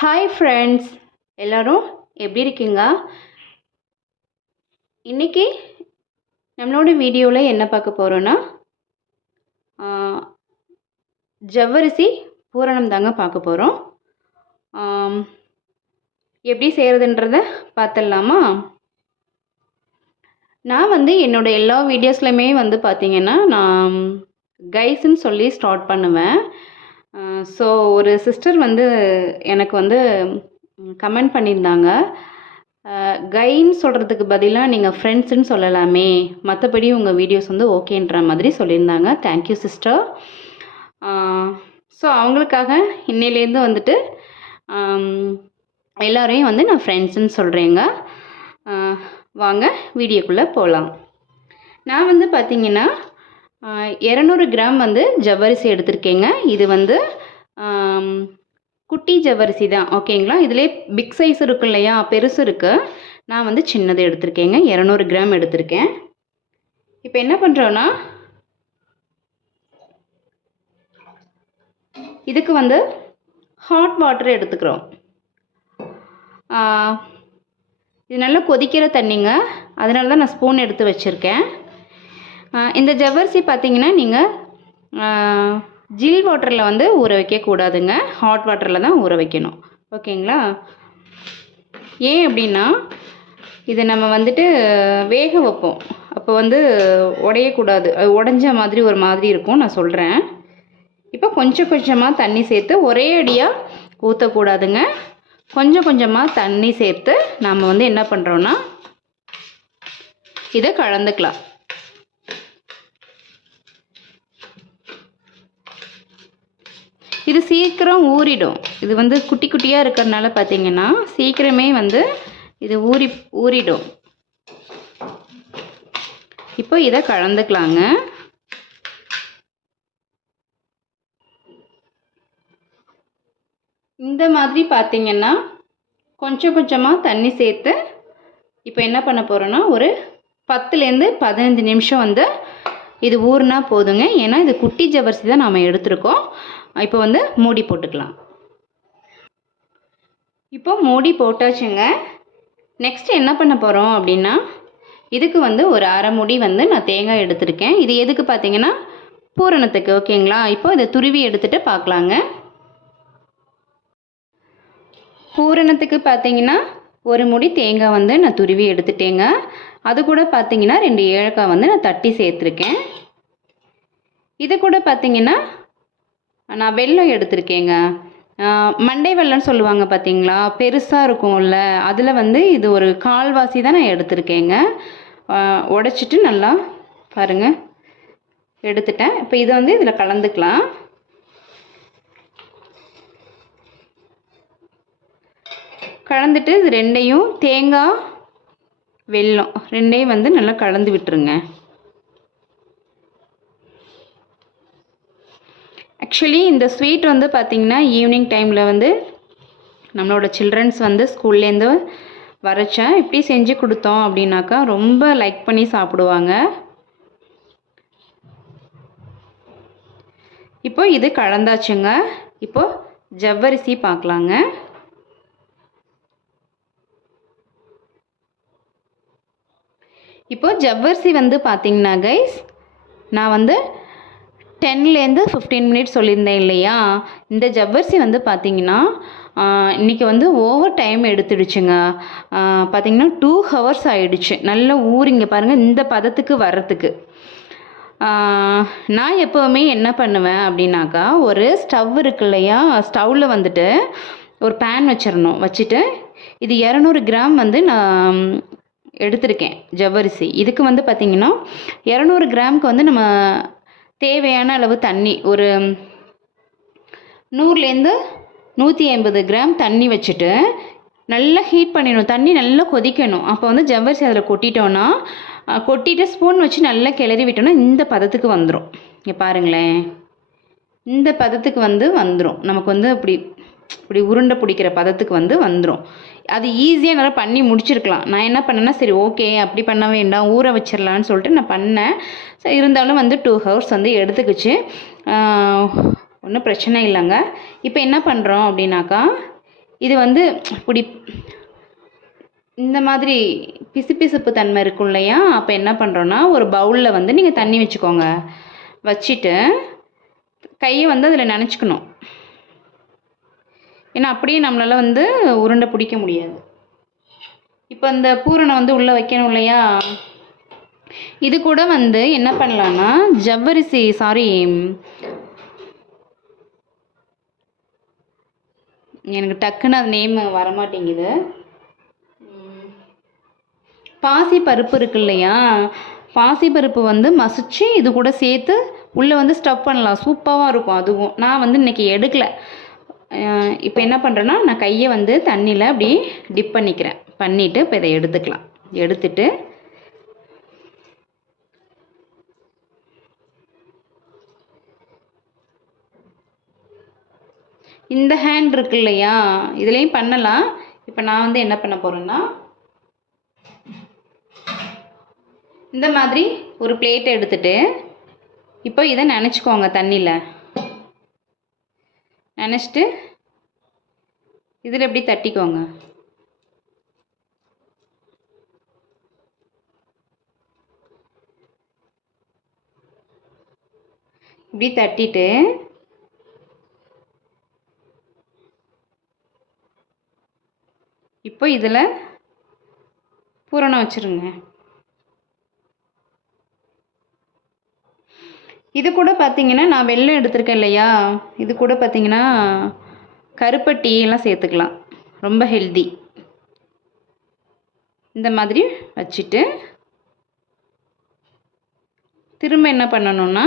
Hi friends எல்லோரும் எப்படி இருக்கீங்க? இன்றைக்கி நம்மளோட வீடியோவில் என்ன பார்க்க போகிறோன்னா ஜவ்வரிசி பூரணம் தாங்க பார்க்க போகிறோம் எப்படி செய்கிறதுன்றத பார்த்துடலாமா? நான் வந்து என்னோடய எல்லா வீடியோஸ்லையுமே வந்து பார்த்தீங்கன்னா நான் கைஸ்ன்னு சொல்லி ஸ்டார்ட் பண்ணுவேன். ஸோ ஒரு சிஸ்டர் வந்து எனக்கு வந்து கமெண்ட் பண்ணியிருந்தாங்க. கைன்னு சொல்கிறதுக்கு பதிலாக நீங்கள் ஃப்ரெண்ட்ஸுன்னு சொல்லலாமே. மற்றபடி உங்கள் வீடியோஸ் வந்து ஓகேன்ற மாதிரி சொல்லியிருந்தாங்க. தேங்க்யூ சிஸ்டர் ஸோ அவங்களுக்காக இன்னையிலேருந்து வந்துட்டு எல்லோரையும் வந்து நான் ஃப்ரெண்ட்ஸுன்னு சொல்கிறேங்க வாங்க வீடியோக்குள்ளே போகலாம் நான் வந்து பார்த்திங்கன்னா இரநூறு கிராம் வந்து ஜவ்வரிசி எடுத்திருக்கேங்க. இது வந்து குட்டி ஜவ்வரிசி தான். ஓகேங்களா? இதிலே பிக் சைஸ் இருக்கு இல்லையா? பெருசு இருக்குது நான் வந்து சின்னது எடுத்திருக்கேங்க. இரநூறு கிராம் எடுத்திருக்கேன். இப்போ என்ன பண்ணுறோன்னா இதுக்கு வந்து ஹாட் வாட்டர் எடுத்துக்கிறோம். இது நல்லா கொதிக்கிற தண்ணிங்க. அதனால தான் நான் ஸ்பூன் எடுத்து வச்சுருக்கேன். இந்த ஜவ்வரிசி பார்த்தீங்கன்னா நீங்கள் ஜில் வாட்டரில் வந்து ஊற வைக்கக்கூடாதுங்க ஹாட் வாட்டரில் தான் ஊற வைக்கணும். ஓகேங்களா? ஏன் அப்படின்னா இதை நம்ம வந்துட்டு வேக வைப்போம். அப்போ வந்து உடையக்கூடாது. அது உடஞ்ச மாதிரி ஒரு மாதிரி இருக்கும் நான் சொல்கிறேன் இப்போ கொஞ்சம் கொஞ்சமாக தண்ணி சேர்த்து ஒரே அடியாக ஊற்றக்கூடாதுங்க கொஞ்சம் கொஞ்சமாக தண்ணி சேர்த்து நாம் வந்து என்ன பண்ணுறோன்னா இதை கலந்துக்கலாம். இது சீக்கிரம் ஊறிடும். இது வந்து குட்டி குட்டியாக இருக்கிறதுனால பார்த்தீங்கன்னா சீக்கிரமே வந்து இது ஊறி ஊறிடும். இப்போ இதை கலந்துக்கலாங்க. இந்த மாதிரி பார்த்தீங்கன்னா கொஞ்சம் கொஞ்சமாக தண்ணி சேர்த்து இப்போ என்ன பண்ண போகிறோன்னா ஒரு பத்துலேருந்து பதினஞ்சு நிமிஷம் வந்து இது ஊறுனா போதுங்க. ஏன்னா இது குட்டி ஜவரிசி தான் நாம் எடுத்திருக்கோம். இப்போ வந்து மூடி போட்டுக்கலாம். இப்போ மூடி போட்டாச்சுங்க. நெக்ஸ்ட் என்ன பண்ண போகிறோம் அப்படின்னா இதுக்கு வந்து ஒரு அரை முடி வந்து நான் தேங்காய் எடுத்திருக்கேன். இது எதுக்கு பார்த்தீங்கன்னா பூரணத்துக்கு ஓகேங்களா? இப்போ இதை துருவி எடுத்துகிட்டு பார்க்கலாங்க. பூரணத்துக்கு பார்த்தீங்கன்னா ஒரு முடி தேங்காய் வந்து நான் துருவி எடுத்துட்டேங்க. அது கூட பார்த்தீங்கன்னா ரெண்டு ஏலக்காய் வந்து நான் தட்டி சேர்த்துருக்கேன். இது கூட பார்த்தீங்கன்னா நான் வெல்லம் எடுத்திருக்கேங்க. மண்டை வெள்ளம்னு சொல்லுவாங்க பார்த்தீங்களா பெருசாக இருக்கும்ல அதில் வந்து இது ஒரு கால்வாசி தான் நான் எடுத்திருக்கேங்க. உடச்சிட்டு நல்லா பாருங்கள் எடுத்துட்டேன். இப்போ இதை வந்து இதில் கலந்துக்கலாம். கலந்துட்டு இது ரெண்டையும் தேங்காய் வெல்லம் ரெண்டையும் வந்து நல்லா கலந்து விட்டுருங்க. ஆக்சுவலி இந்த ஸ்வீட் வந்து பார்த்திங்கன்னா ஈவினிங் டைமில் வந்து நம்மளோட சில்ட்ரன்ஸ் வந்து ஸ்கூல்லேருந்து வரைச்சேன். இப்படி செஞ்சு கொடுத்தோம் அப்படின்னாக்கா ரொம்ப லைக் பண்ணி சாப்பிடுவாங்க. இப்போ இது கலந்தாச்சுங்க. இப்போ ஜவ்வரிசி பார்க்கலாங்க இப்போ ஜவ்வரிசி வந்து பார்த்திங்கன்னா கைஸ் நான் வந்து டென்லேருந்து ஃபிஃப்டீன் மினிட்ஸ் சொல்லியிருந்தேன் இல்லையா? இந்த ஜவ்வரிசி வந்து பார்த்திங்கன்னா இன்றைக்கி வந்து ஓவர் டைம் எடுத்துடுச்சுங்க. பார்த்திங்கன்னா டூ ஹவர்ஸ் ஆகிடுச்சு நல்ல ஊறிங்க பாருங்கள் இந்த பதத்துக்கு வர்றதுக்கு. நான் எப்போவுமே என்ன பண்ணுவேன் அப்படின்னாக்கா ஒரு ஸ்டவ் இருக்கு இல்லையா? ஸ்டவ்வில் வந்துட்டு ஒரு பேன் வச்சிடணும். வச்சுட்டு இது இரநூறு கிராம் வந்து நான் எடுத்திருக்கேன் ஜவ்வரிசி. இதுக்கு வந்து பார்த்திங்கன்னா இரநூறு கிராமுக்கு வந்து நம்ம தேவையான அளவு தண்ணி ஒரு நூறுலேருந்து நூற்றி ஐம்பது கிராம் தண்ணி வச்சுட்டு நல்லா ஹீட் பண்ணிடணும். தண்ணி நல்லா கொதிக்கணும். அப்போ வந்து ஜவ்வரிசி அதில் கொட்டிட்டோன்னா கொட்டிட்டு ஸ்பூன் வச்சு நல்லா கிளறி விட்டோன்னா இந்த பதத்துக்கு வந்துடும் இங்கே பாருங்களேன். இந்த பதத்துக்கு வந்து வந்துடும் நமக்கு வந்து அப்படி இப்படி உருண்டை பிடிக்கிற பதத்துக்கு வந்து வந்துடும் அது ஈஸியாக நல்லா பண்ணி முடிச்சிருக்கலாம். நான் என்ன பண்ணேன்னா சரி ஓகே அப்படி பண்ண வேண்டாம் ஊற வச்சிடலான்னு சொல்லிட்டு நான் பண்ணேன். ஸோ இருந்தாலும் வந்து டூ ஹவர்ஸ் வந்து எடுத்துக்கிச்சு. ஒன்றும் பிரச்சனை இல்லைங்க. இப்போ என்ன பண்ணுறோம் அப்படின்னாக்கா இது வந்து இப்படி இந்த மாதிரி பிசுபிசுப்பு தன்மை இருக்கும் இல்லையா? அப்போ என்ன பண்ணுறோன்னா ஒரு பவுலில் வந்து நீங்கள் தண்ணி வச்சுக்கோங்க. வச்சுட்டு கையை வந்து அதில் நினச்சிக்கணும். ஏன்னா அப்படியே நம்மளால் வந்து உருண்டை பிடிக்க முடியாது. இப்போ இந்த பூரணை வந்து உள்ளே வைக்கணும் இல்லையா? இது கூட வந்து என்ன பண்ணலான்னா ஜவ்வரிசி சாரி எனக்கு டக்குன்னு அது நேம் வரமாட்டேங்குது. பாசி பருப்பு இருக்கு இல்லையா? பாசி பருப்பு வந்து மசிச்சு இது கூட சேர்த்து உள்ளே வந்து ஸ்டஃப் பண்ணலாம். சூப்பராக இருக்கும். அதுவும் நான் வந்து இன்னைக்கு எடுக்கலை. இப்போ என்ன பண்ணுறேன்னா நான் கையை வந்து தண்ணியில் அப்படி டிப் பண்ணிக்கிறேன். பண்ணிவிட்டு இப்போ இதை எடுத்துக்கலாம். எடுத்துட்டு இந்த ஹேண்ட் இருக்கு இல்லையா இதுலேயும் பண்ணலாம். இப்போ நான் வந்து என்ன பண்ண போகிறேன்னா இந்த மாதிரி ஒரு பிளேட்டை எடுத்துட்டு இப்போ இதை நினச்சிக்கோங்க தண்ணியில். நினச்சிட்டு இதில் எப்படி தட்டிக்கோங்க. இப்படி தட்டிட்டு இப்போ இதில் பூரணம் வச்சுருங்க. இது கூட பார்த்தீங்கன்னா நான் வெள்ளம் எடுத்திருக்கேன் இல்லையா? இது கூட பார்த்தீங்கன்னா கருப்பட்டி எல்லாம் சேர்த்துக்கலாம். ரொம்ப ஹெல்தி இந்த மாதிரி வச்சுட்டு திரும்ப என்ன பண்ணணும்னா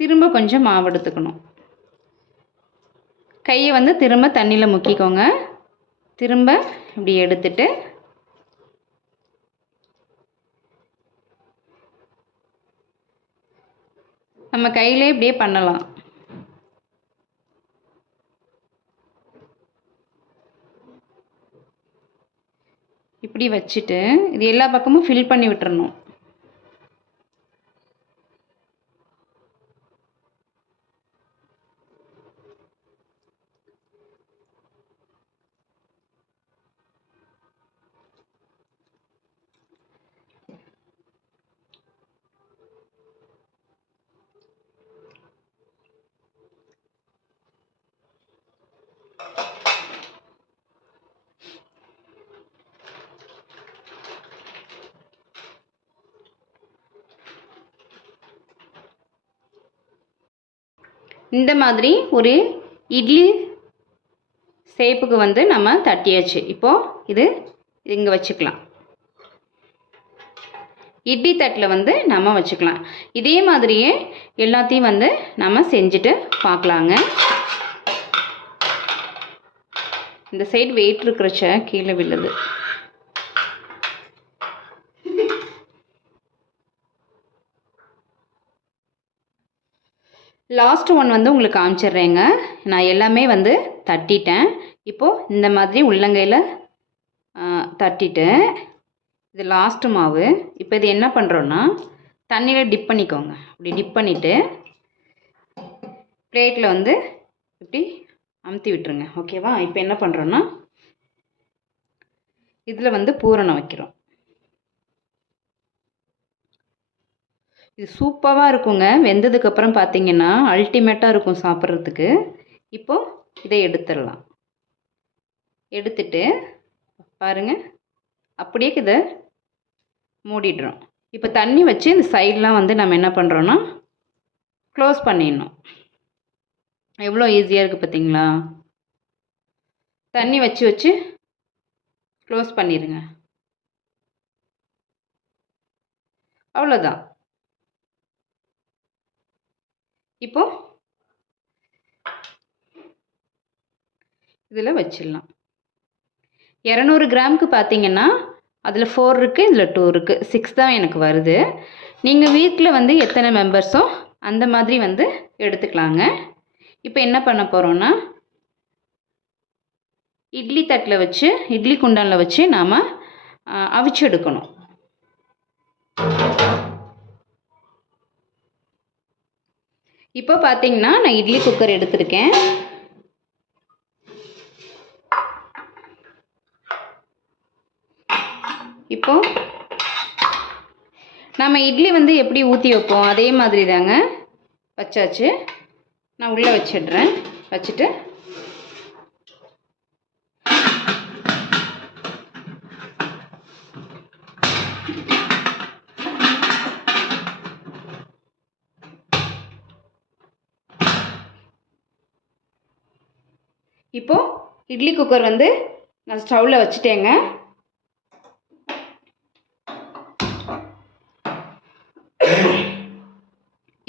திரும்ப கொஞ்சம் மாவு எடுத்துக்கணும். கையை வந்து திரும்ப தண்ணியில் முக்கிக்கோங்க. திரும்ப இப்படி எடுத்துட்டு நம்ம கையிலே இப்படியே பண்ணலாம். இப்படி வச்சுட்டு இது எல்லா பக்கமும் ஃபில் பண்ணி விட்டுறணும். இந்த மாதிரி ஒரு இட்லி ஷேப்புக்கு வந்து நம்ம தட்டியாச்சு. இப்போது இது இங்கே வச்சுக்கலாம். இட்லி தட்டில் வந்து நம்ம வச்சுக்கலாம். இதே மாதிரியே எல்லாத்தையும் வந்து நம்ம செஞ்சுட்டு பார்க்கலாங்க இந்த சைடு வெயிட் இருக்கிறச்ச கீழே விழுது. லாஸ்ட் ஒன் வந்து உங்களுக்கு காமிச்சிடுறேங்க. நான் எல்லாமே வந்து தட்டிட்டேன். இப்போது இந்த மாதிரி உள்ளங்கையில் ஆ, தட்டிட்டு இது லாஸ்ட்டு மாவு. இப்போ இது என்ன பண்ணுறோன்னா தண்ணியில் டிப் பண்ணிக்கோங்க. இப்படி டிப் பண்ணிவிட்டு பிளேட்டில் வந்து இப்படி அமுத்தி விட்டுருங்க. ஓகேவா இப்போ என்ன பண்ணுறோன்னா இதில் வந்து பூரணம் வைக்கிறோம். இது சூப்பராக இருக்குங்க. வெந்ததுக்கப்புறம் பார்த்தீங்கன்னா அல்டிமேட்டாக இருக்கும் சாப்பிட்றதுக்கு. இப்போது இதை எடுத்துடலாம். எடுத்துட்டு பாருங்கள் அப்படியே இதை மூடிடுறோம். இப்போ தண்ணி வச்சு இந்த சைட்லாம் வந்து நம்ம என்ன பண்ணுறோன்னா க்ளோஸ் பண்ணிடணும். எவ்வளோ ஈஸியாக இருக்குது பார்த்தீங்களா தண்ணி வச்சு வச்சு க்ளோஸ் பண்ணிடுங்க. அவ்வளோதான். இப்போ இதில் வச்சிடலாம். இரநூறு கிராமுக்கு பார்த்தீங்கன்னா அதில் ஃபோர் இருக்குது இதில் டூ இருக்குது சிக்ஸ் தான் எனக்கு வருது. நீங்கள் வீட்டில் வந்து எத்தனை மெம்பர்ஸோ அந்த மாதிரி வந்து எடுத்துக்கலாங்க. இப்போ என்ன பண்ண போகிறோன்னா இட்லி தட்டில் வச்சு இட்லி குண்டானில் வச்சு நாம் அவிச்சு எடுக்கணும். இப்போ பார்த்தீங்கன்னா நான் இட்லி குக்கர் எடுத்திருக்கேன். இப்போ நம்ம இட்லி வந்து எப்படி ஊற்றி வைப்போம்? அதே மாதிரி தாங்க வச்சாச்சு. நான் உள்ளே வச்சிடுறேன். வச்சுட்டு இப்போது இட்லி குக்கர் வந்து நான் ஸ்டவ்வில் வச்சுட்டேங்க.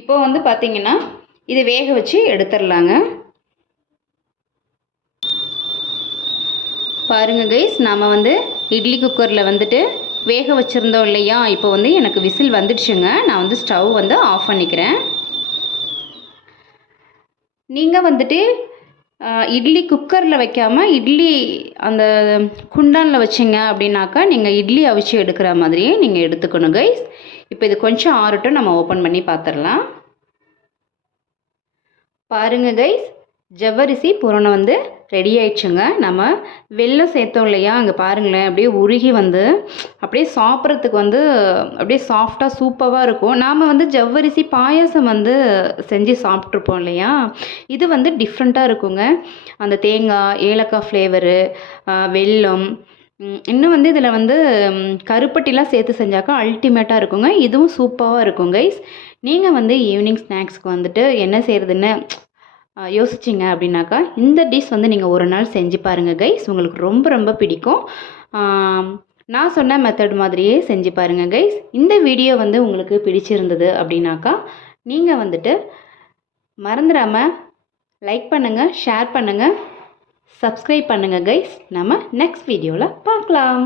இப்போ வந்து பார்த்தீங்கன்னா இது வேக வச்சு எடுத்துடலாங்க. பாருங்க கைஸ் நாம் வந்து இட்லி குக்கரில் வந்துட்டு வேக வச்சுருந்தோம் இல்லையா? இப்போ வந்து எனக்கு விசில் வந்துடுச்சுங்க. நான் வந்து ஸ்டவ் வந்து ஆஃப் பண்ணிக்கிறேன். நீங்கள் வந்துட்டு இட்லி குக்கரில் வைக்காமல் இட்லி அந்த குண்டானில் வச்சிங்க அப்படின்னாக்கா நீங்கள் இட்லி அவிச்சு எடுக்கிற மாதிரியே நீங்கள் எடுத்துக்கணும் கைஸ் இப்போ இது கொஞ்சம் ஆறட்டும் நம்ம ஓப்பன் பண்ணி பார்த்துடலாம் பாருங்கள் கைஸ் ஜவ்வரிசி பூரணம் வந்து ரெடி ஆயிடுச்சுங்க. நம்ம வெளில சேர்த்தோம் இல்லையா? அங்கே பாருங்களேன். அப்படியே உருகி வந்து அப்படியே சாப்பிட்றதுக்கு வந்து அப்படியே சாஃப்டாக சூப்பராக இருக்கும். நாம் வந்து ஜவ்வரிசி பாயாசம் வந்து செஞ்சு சாப்பிட்ருப்போம் இல்லையா? இது வந்து டிஃப்ரெண்ட்டாக இருக்குங்க. அந்த தேங்காய் ஏலக்காய் ஃப்ளேவரு வெல்லம் இன்னும் வந்து இதில் வந்து கருப்பட்டிலாம் சேர்த்து செஞ்சாக்கா அல்டிமேட்டாக இருக்குங்க. இதுவும் சூப்பராக இருக்கும் கைஸ் நீங்கள் வந்து ஈவினிங் ஸ்நாக்ஸ்க்கு வந்துட்டு என்ன செய்கிறதுன்னு யோசிச்சிங்க அப்படின்னாக்கா இந்த டிஷ் வந்து நீங்கள் ஒரு நாள் செஞ்சு பாருங்கள் கைஸ் உங்களுக்கு ரொம்ப ரொம்ப பிடிக்கும். நான் சொன்ன மெத்தட் மாதிரியே செஞ்சு பாருங்கள் கைஸ் இந்த வீடியோ வந்து உங்களுக்கு பிடிச்சிருந்தது அப்படின்னாக்கா நீங்கள் வந்துட்டு மறந்துடாமல் லைக் பண்ணுங்கள் ஷேர் பண்ணுங்கள் சப்ஸ்கிரைப் பண்ணுங்கள் கைஸ் நம்ம நெக்ஸ்ட் வீடியோவில் பார்க்கலாம்.